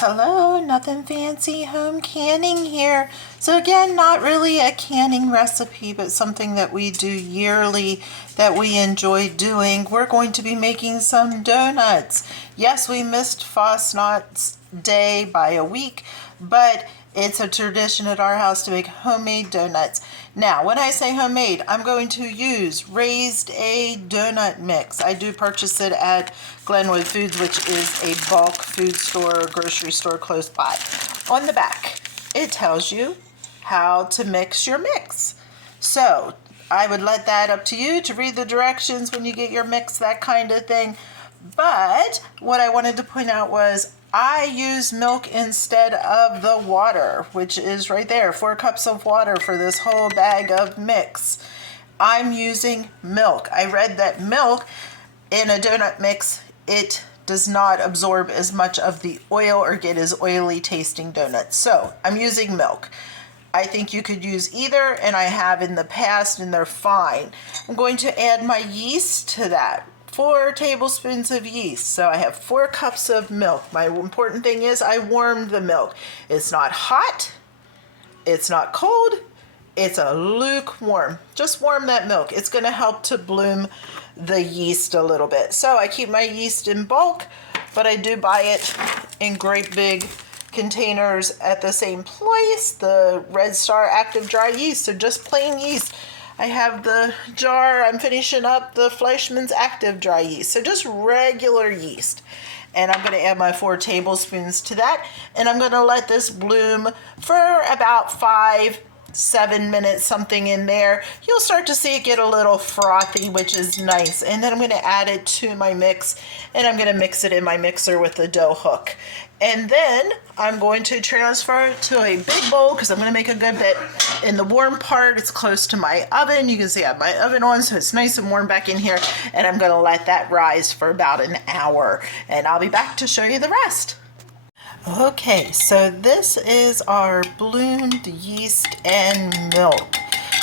Hello, nothing fancy, home canning here. So again, not really a canning recipe, but something that we do yearly that we enjoy doing. We're going to be making some donuts. Yes, we missed Fosnot's Day by a week, but it's a tradition at our house to make homemade donuts. Now, when I say homemade, I'm going to use Raised A donut mix. I do purchase it at Glenwood Foods, which is a bulk food store or grocery store close by. On the back, it tells you how to mix your mix. So I would let that up to you to read the directions when you get your mix, that kind of thing. But what I wanted to point out was I use milk instead of the water, which is right there, 4 cups of water for this whole bag of mix. I'm using milk. I read that milk in a donut mix, it does not absorb as much of the oil or get as oily tasting donuts. So I'm using milk. I think you could use either, and I have in the past, and they're fine. I'm going to add my yeast to that. 4 tablespoons of yeast. So I have 4 cups of milk. My important thing is I warmed the milk. It's not hot, it's not cold, it's a lukewarm. Just warm that milk. It's going to help to bloom the yeast a little bit. So I keep my yeast in bulk, but I do buy it in great big containers at the same place, the Red Star Active Dry Yeast, so just plain yeast. I have the jar, I'm finishing up the Fleischmann's Active Dry Yeast, so just regular yeast. And I'm going to add my 4 tablespoons to that, and I'm going to let this bloom for about 5-7 minutes, something in there. You'll start to see it get a little frothy, which is nice. And then I'm going to add it to my mix, and I'm going to mix it in my mixer with the dough hook. And then I'm going to transfer it to a big bowl because I'm going to make a good bit. In the warm part, it's close to my oven. You can see I have my oven on, so it's nice and warm back in here. And I'm going to let that rise for about an hour. And I'll be back to show you the rest. Okay, so this is our bloomed yeast and milk.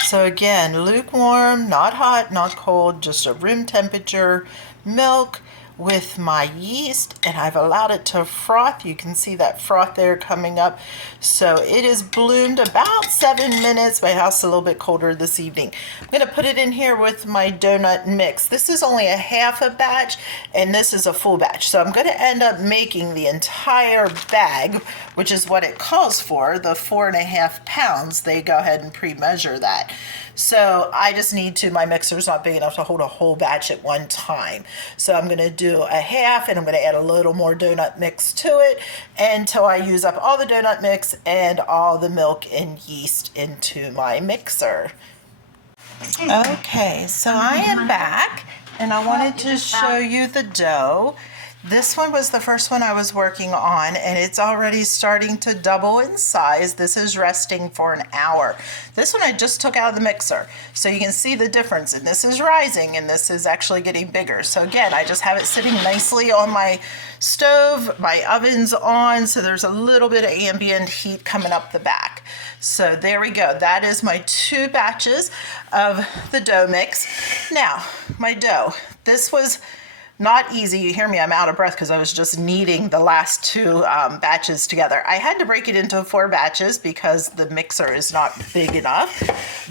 So again, lukewarm, not hot, not cold, just a room temperature milk with my yeast, and I've allowed it to froth. You can see that froth there coming up. So it is bloomed about 7 minutes. My house is a little bit colder this evening. I'm going to put it in here with my donut mix. This is only a half a batch, and this is a full batch. So I'm going to end up making the entire bag, which is what it calls for, the 4.5 pounds. They go ahead and pre-measure that. So I just need to, my mixer's not big enough to hold a whole batch at one time. So I'm going to do a half, and I'm going to add a little more donut mix to it until I use up all the donut mix and all the milk and yeast into my mixer. Okay, so I am back, and I wanted to show you the dough. This one was the first one I was working on, and it's already starting to double in size. This is resting for an hour. This one I just took out of the mixer, so you can see the difference, and this is rising, and this is actually getting bigger. So again, I just have it sitting nicely on my stove. My oven's on, so there's a little bit of ambient heat coming up the back. So there we go. That is my 2 batches of the dough mix. Now, my dough. This was not easy. You hear me, I'm out of breath because I was just kneading the last 2 batches together. I had to break it into 4 batches because the mixer is not big enough.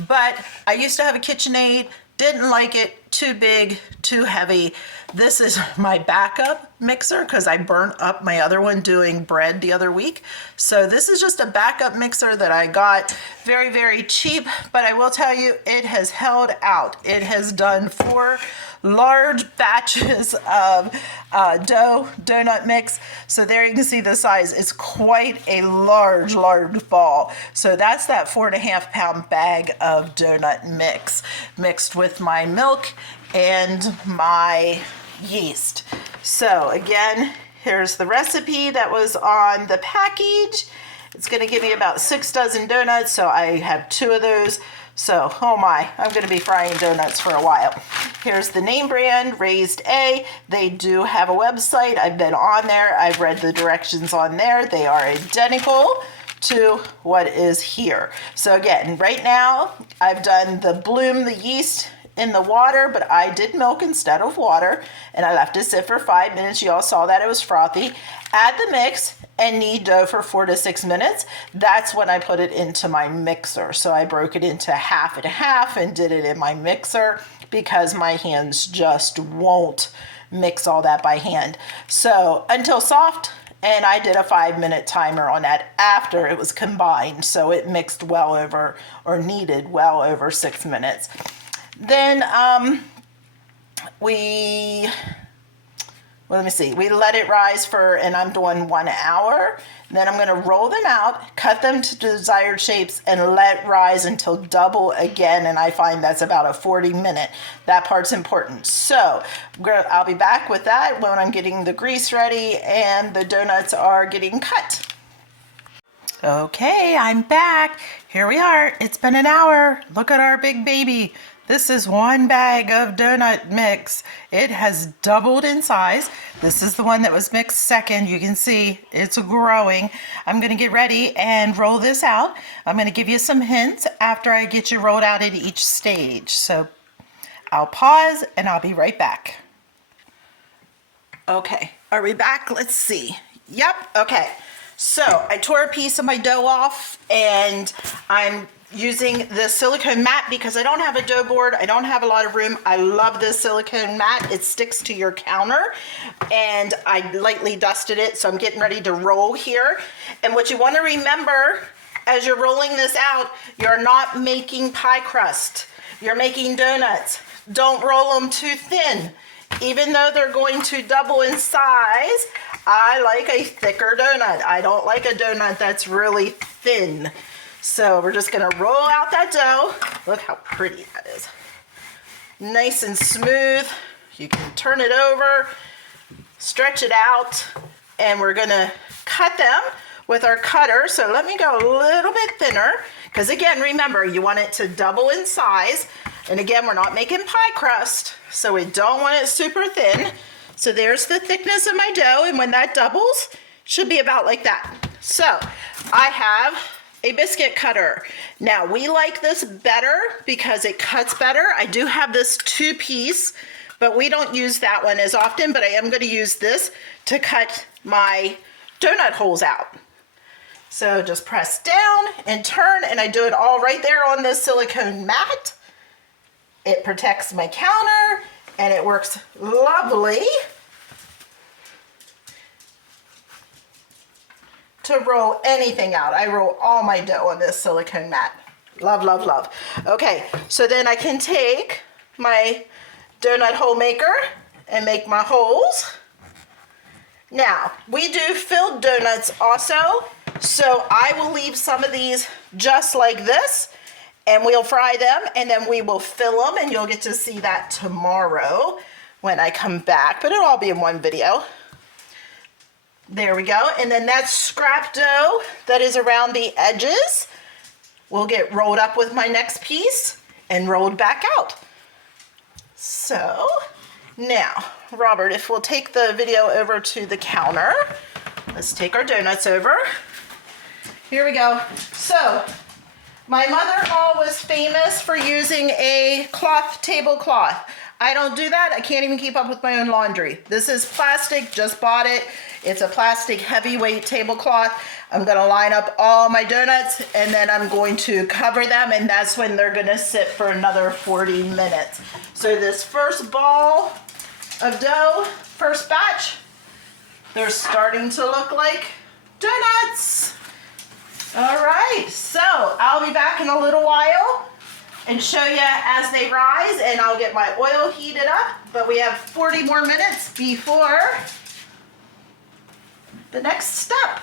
But I used to have a KitchenAid, didn't like it, too big, too heavy. This is my backup mixer because I burnt up my other one doing bread the other week. So this is just a backup mixer that I got very, very cheap, but I will tell you, it has held out. It has done 4 large batches of donut mix. So there you can see the size. It's quite a large ball. So that's that 4.5 pound bag of donut mix mixed with my milk and my yeast. So again, here's the recipe that was on the package. It's going to give me about 6 dozen donuts, so I have 2 of those. So, oh my, I'm going to be frying donuts for a while. Here's the name brand, Raised A. They do have a website. I've been on there. I've read the directions on there. They are identical to what is here. So again, right now, I've done the bloom, the yeast, in the water, but I did milk instead of water, and I left it sit for 5 minutes. You all saw that it was frothy. Add the mix, and knead dough for 4 to 6 minutes, that's when I put it into my mixer. So I broke it into half and half and did it in my mixer because my hands just won't mix all that by hand. So until soft, and I did a 5-minute timer on that after it was combined, so it mixed well over, or kneaded well over 6 minutes. Then let me see, we let it rise for, and I'm doing 1 hour. Then I'm gonna roll them out, cut them to desired shapes, and let rise until double again, and I find that's about a 40-minute. That part's important. So I'll be back with that when I'm getting the grease ready and the donuts are getting cut. Okay, I'm back. Here we are. It's been an hour. Look at our big baby. This is 1 bag of donut mix. It has doubled in size. This is the one that was mixed second. You can see it's growing. I'm gonna get ready and roll this out. I'm gonna give you some hints after I get you rolled out at each stage. So I'll pause and I'll be right back. Okay, are we back? Let's see. Yep, okay. So I tore a piece of my dough off and I'm using the silicone mat because I don't have a dough board. I don't have a lot of room. I love this silicone mat. It sticks to your counter and I lightly dusted it. So I'm getting ready to roll here. And what you want to remember as you're rolling this out, you're not making pie crust. You're making donuts. Don't roll them too thin. Even though they're going to double in size, I like a thicker donut. I don't like a donut that's really thin. So we're just gonna roll out that dough. Look how pretty that is. Nice and smooth. You can turn it over, stretch it out, and we're gonna cut them with our cutter. So let me go a little bit thinner, because again, remember, you want it to double in size. And again, we're not making pie crust, so we don't want it super thin. So there's the thickness of my dough, and when that doubles, it should be about like that. So I have a biscuit cutter. Now we like this better because it cuts better. I do have this 2-piece, but we don't use that one as often, but I am gonna use this to cut my donut holes out. So just press down and turn, and I do it all right there on this silicone mat. It protects my counter and it works lovely to roll anything out. I roll all my dough on this silicone mat. Love, love, love. Okay, so then I can take my donut hole maker and make my holes. Now, we do filled donuts also, so I will leave some of these just like this, and we'll fry them, and then we will fill them, and you'll get to see that tomorrow when I come back, but it'll all be in one video. There we go. And then that scrap dough that is around the edges will get rolled up with my next piece and rolled back out. So now, Robert, if we'll take the video over to the counter, let's take our donuts over. Here we go. So my mother-in-law was famous for using a cloth tablecloth. I don't do that. I can't even keep up with my own laundry. This is plastic, just bought it. It's a plastic heavyweight tablecloth. I'm gonna line up all my donuts and then I'm going to cover them, and that's when they're gonna sit for another 40 minutes. So this first ball of dough, first batch, they're starting to look like donuts. All right, so I'll be back in a little while and show you as they rise, and I'll get my oil heated up, but we have 40 more minutes before the next step.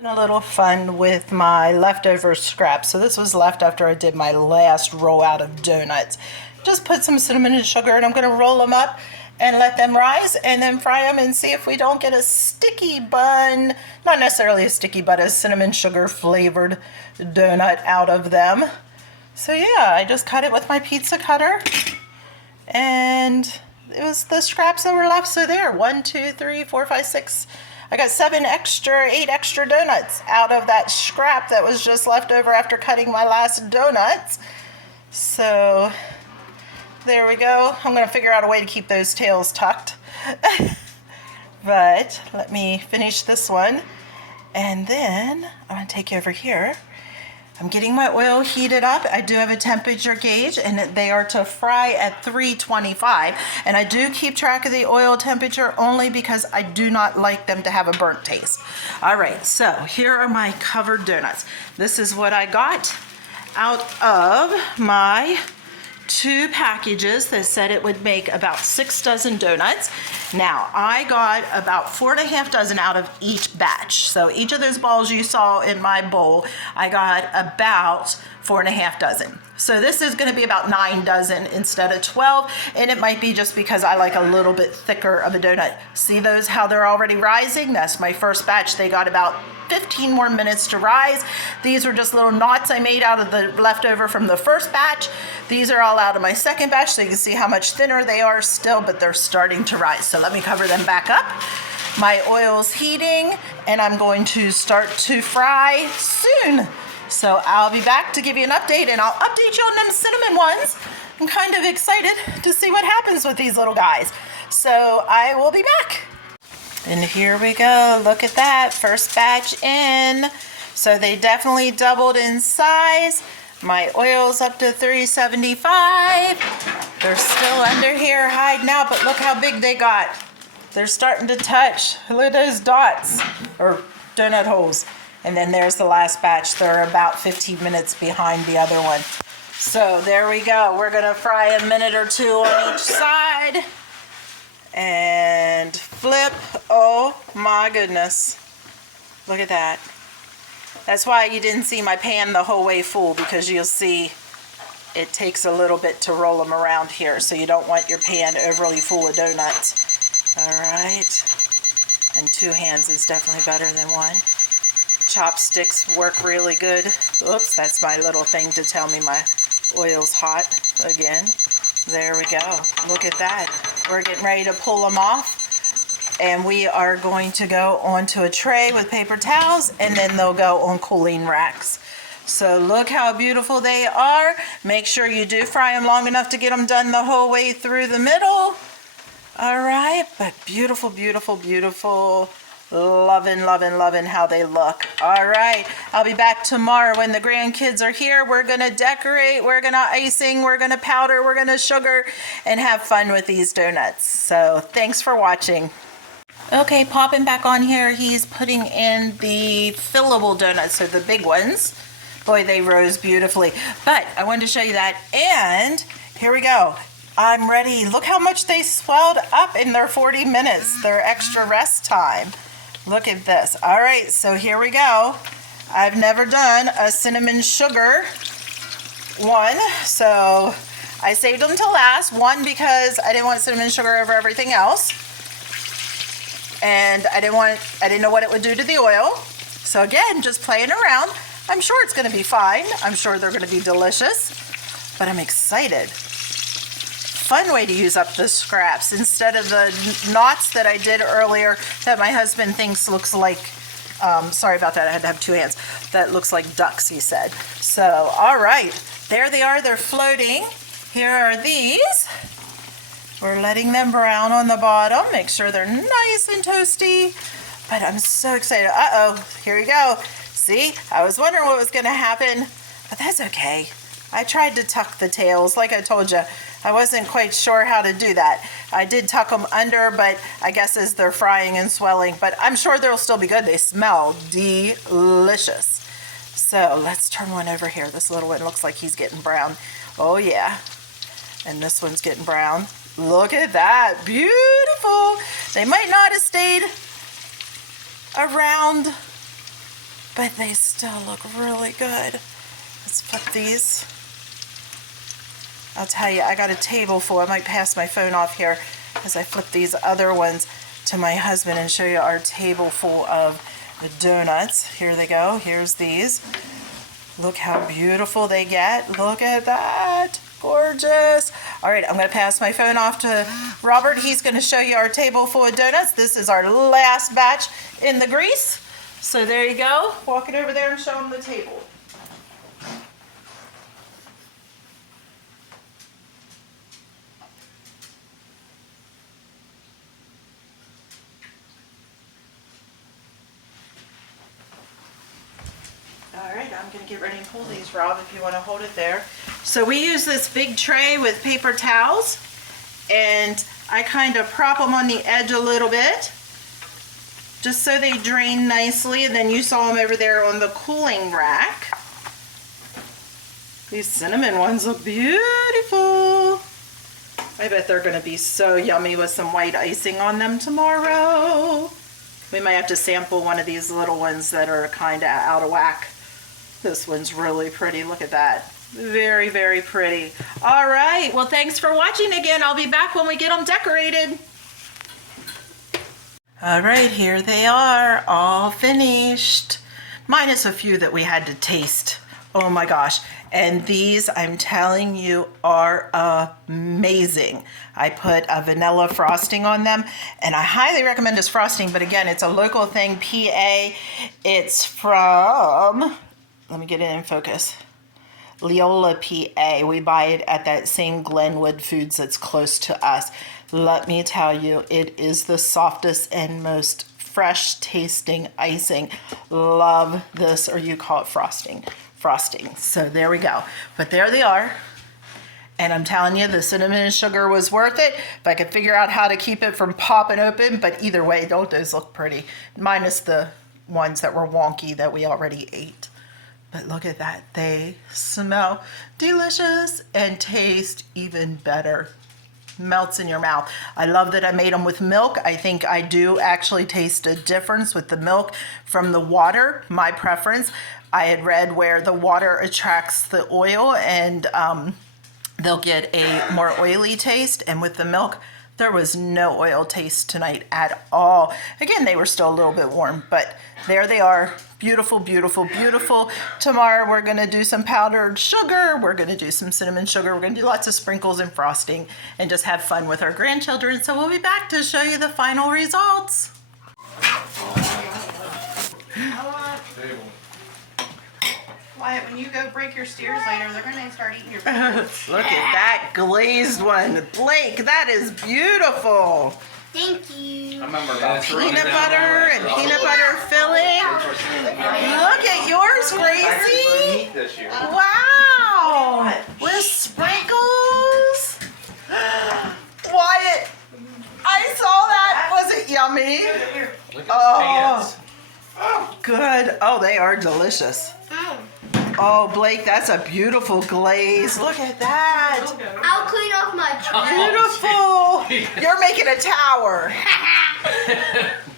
A little fun with my leftover scraps. So this was left after I did my last roll out of donuts. Just put some cinnamon and sugar, and I'm gonna roll them up and let them rise and then fry them and see if we don't get a sticky bun, not necessarily a sticky, but a cinnamon sugar flavored donut out of them. So yeah, I just cut it with my pizza cutter, and it was the scraps that were left. So there, 1, 2, 3, 4, 5, 6. I got 8 extra donuts out of that scrap that was just left over after cutting my last donuts. So there we go. I'm gonna figure out a way to keep those tails tucked. but let me finish this one. And then I'm gonna take you over here. I'm getting my oil heated up. I do have a temperature gauge and they are to fry at 325. And I do keep track of the oil temperature only because I do not like them to have a burnt taste. All right, so here are my covered donuts. This is what I got out of my 2 packages that said it would make about 6 dozen donuts. Now, I got about 4.5 dozen out of each batch. So each of those balls you saw in my bowl, I got about 4.5 dozen. So this is gonna be about 9 dozen instead of 12, and it might be just because I like a little bit thicker of a donut. See those, how they're already rising? That's my first batch. They got about 15 more minutes to rise. These were just little knots I made out of the leftover from the first batch. These are all out of my second batch, so you can see how much thinner they are still, but they're starting to rise. So let me cover them back up. My oil's heating, and I'm going to start to fry soon. So I'll be back to give you an update, and I'll update you on them cinnamon ones. I'm kind of excited to see what happens with these little guys. So I will be back. And here we go, look at that, first batch in. So they definitely doubled in size. My oil's up to 375. They're still under here hiding out, but look how big they got. They're starting to touch. Look at those dots, or donut holes. And then there's the last batch. They're about 15 minutes behind the other one. So there we go. We're gonna fry a minute or 2 on each side. And flip. Oh my goodness. Look at that. That's why you didn't see my pan the whole way full, because you'll see it takes a little bit to roll them around here, so you don't want your pan overly full of donuts. All right. And 2 hands is definitely better than 1. Chopsticks work really good. Oops, that's my little thing to tell me my oil's hot again. There we go. Look at that. We're getting ready to pull them off, and we are going to go onto a tray with paper towels, and then they'll go on cooling racks. So look how beautiful they are. Make sure you do fry them long enough to get them done the whole way through the middle. All right, but beautiful, beautiful, beautiful. Loving, loving, loving how they look. All right, I'll be back tomorrow when the grandkids are here. We're gonna decorate, we're gonna icing, we're gonna powder, we're gonna sugar, and have fun with these donuts. So thanks for watching. Okay, popping back on here, he's putting in the fillable donuts, so the big ones. Boy, they rose beautifully. But I wanted to show you that, and here we go. I'm ready. Look how much they swelled up in their 40 minutes, their extra rest time. Look at this. All right, so here we go. I've never done a cinnamon sugar one, so I saved them till last. 1, because I didn't want cinnamon sugar over everything else, and I didn't know what it would do to the oil. So again, just playing around. I'm sure it's going to be fine. I'm sure they're going to be delicious, but I'm excited. Fun way to use up the scraps instead of the knots that I did earlier that my husband thinks looks like, sorry about that, I had to have 2 hands, that looks like ducks, he said. So, all right, there they are, they're floating. Here are these. We're letting them brown on the bottom, make sure they're nice and toasty, but I'm so excited. Uh-oh, here we go. See, I was wondering what was gonna happen, but that's okay. I tried to tuck the tails, like I told you. I wasn't quite sure how to do that. I did tuck them under, but I guess as they're frying and swelling, but I'm sure they'll still be good. They smell delicious. So let's turn one over here. This little one looks like he's getting brown. Oh yeah. And this one's getting brown. Look at that, beautiful. They might not have stayed around, but they still look really good. Let's flip these. I'll tell you, I got a table full. I might pass my phone off here as I flip these other ones to my husband and show you our table full of the donuts. Here they go. Here's these. Look how beautiful they get. Look at that. Gorgeous. All right, I'm going to pass my phone off to Robert. He's going to show you our table full of donuts. This is our last batch in the grease. So there you go. Walk it over there and show him the table. I'm gonna get ready and pull these, Rob, if you wanna hold it there. So we use this big tray with paper towels, and I kind of prop them on the edge a little bit, just so they drain nicely, and then you saw them over there on the cooling rack. These cinnamon ones look beautiful. I bet they're gonna be so yummy with some white icing on them tomorrow. We might have to sample one of these little ones that are kind of out of whack. This one's really pretty. Look at that. Very, very pretty. All right. Well, thanks for watching again. I'll be back when we get them decorated. All right, here they are, all finished. Minus a few that we had to taste. Oh my gosh. And these, I'm telling you, are amazing. I put a vanilla frosting on them, and I highly recommend this frosting, but again, it's a local thing, PA. It's from, let me get it in focus, Leola, PA. We buy it at that same Glenwood Foods that's close to us. Let me tell you, it is the softest and most fresh tasting icing. Love this, or you call it frosting. So there we go. But there they are. And I'm telling you, the cinnamon and sugar was worth it. If I could figure out how to keep it from popping open, but either way, don't those look pretty? Minus the ones that were wonky that we already ate. But look at that. They smell delicious and taste even better. Melts in your mouth. I love that I made them with milk. I think I do actually taste a difference with the milk from the water. My preference. I had read where the water attracts the oil, and they'll get a more oily taste, and with the milk there was no oil taste tonight at all. Again, they were still a little bit warm, but there they are. Beautiful, beautiful, beautiful. Tomorrow we're gonna do some powdered sugar, we're gonna do some cinnamon sugar, we're gonna do lots of sprinkles and frosting and just have fun with our grandchildren. So we'll be back to show you the final results. Wyatt, when you go break your steers later, they're gonna start eating your food. Look at that glazed one. Blake, that is beautiful. Thank you. I remember about Peanut butter and peanut butter filling. Look at yours, Gracie. Wow. With sprinkles. Wyatt, I saw that. Was it yummy? Look at his pants. Good. Oh, they are delicious. Oh, Blake, that's a beautiful glaze. Look at that. I'll clean off my Beautiful. You're making a tower.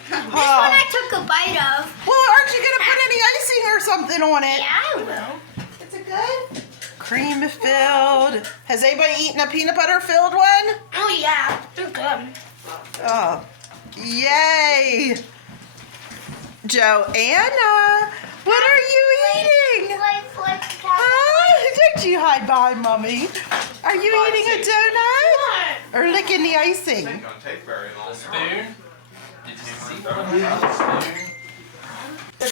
This one I took a bite of. Well, aren't you going to put any icing or something on it? Yeah, I will. Is it good? Cream filled. Has anybody eaten a peanut butter filled one? Oh yeah, they're good. Oh, yay. Joanna, what are you eating? Huh? Don't you hide behind Mommy. Are you eating a donut? Or licking the icing? It's not gonna take very long. Spoon? Did you see?